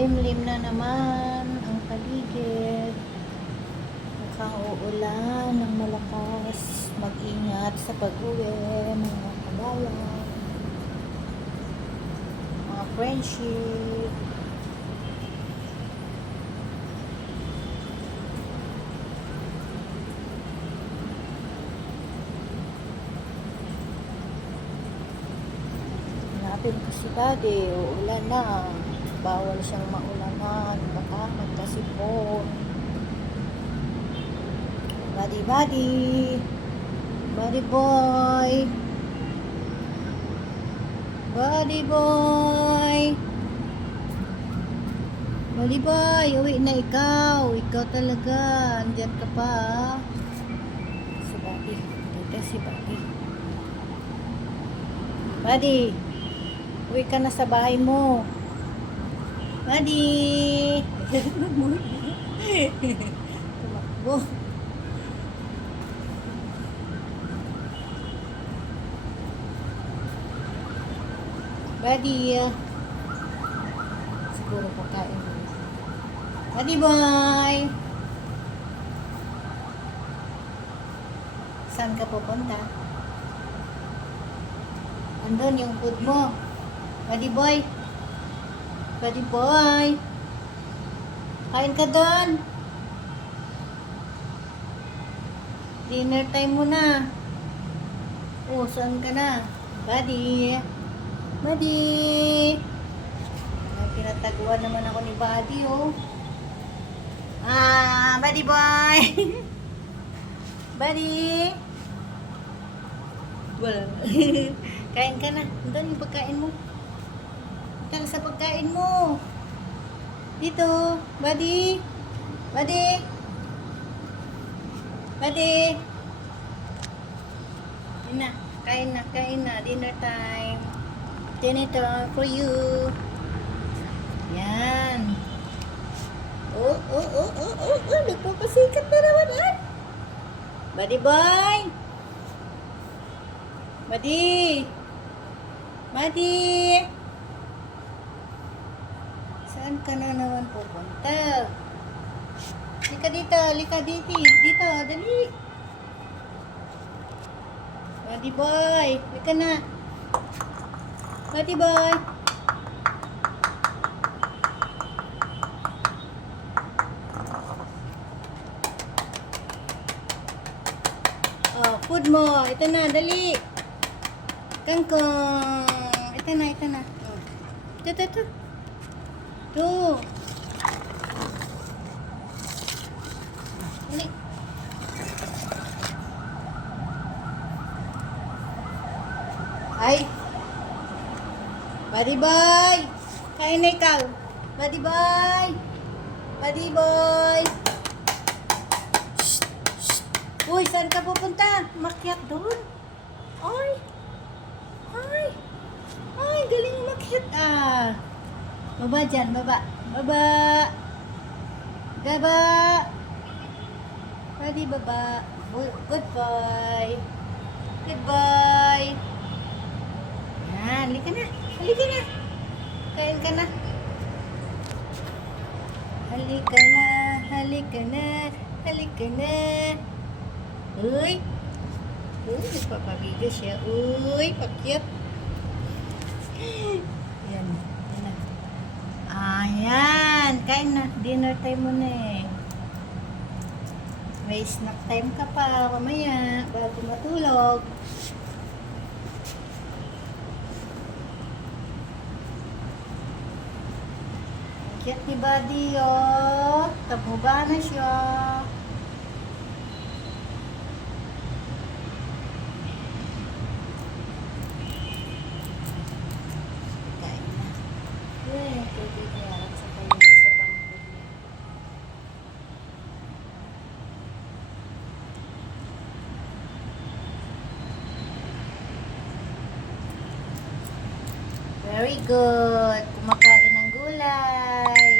Malimlim na naman ang paligid. Mukhang uulan ng malakas. Mag-ingat sa pag-uwi, mga kabayan, mga friendship. Hanapin ko si Daddy. Uulan na. Bawal siyang maulanan. Baka magkasipon. Buddy, buddy. Buddy boy. Buddy boy. Buddy boy. Uwi na ikaw. Ikaw talaga. Andyan ka pa. Si Buddy. Dito si Buddy. Buddy. Uwi ka na sa bahay mo. Buddy. Tumakbo. Buddy. Siguro pagkain mo. Buddy boy. Saan ka pupunta? Andun yung food mo. Buddy boy. Buddy boy. Kain ka doon. Dinner time mo na. Oh, saan ka na? Buddy. Buddy. Pinataguan naman ako ni Buddy, oh. Buddy boy. Buddy. Wala. Kain ka na. Doon yung pagkain mo. Tara sa pagkain mo. Dito. Buddy. Buddy. Buddy. Kain na. Kain na. Kain na. Dinner time. Dinner time for you. Yan. Oh. Nagpapasikat na naman, ah. Buddy boy. Buddy. Buddy. Saan ka na naman pupunta? Lika dito. Lika dito. Dito. Dali. Buddy boy. Lika na. Buddy boy. Oh, food mo. Ito na, dali. Kangkong. Ito na. Ito. Tuh. Dali. Ay. Buddy boy. Kain na ikaw. Buddy boy. Buddy boy. Uy, saan ka pupunta? Makyat doon. Ay, galing makyat, ah. Baba dyan, baba. Buddy, baba. Good boy. Yan, halika na. Kain ka na. Halika na. Uy, nagpapabigyo siya. Uy, pakyat. Yan na. Ayan, kain na. Dinner time mo na eh. May snack time ka pa mamaya bago matulog. Pakyat ni Buddy, oh. Tabuba na siya. Very good. Kumakain ng gulay.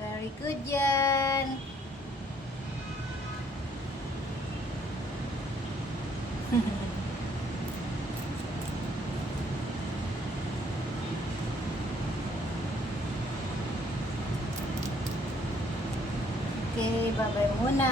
Very good yan. Okay, bye-bye muna.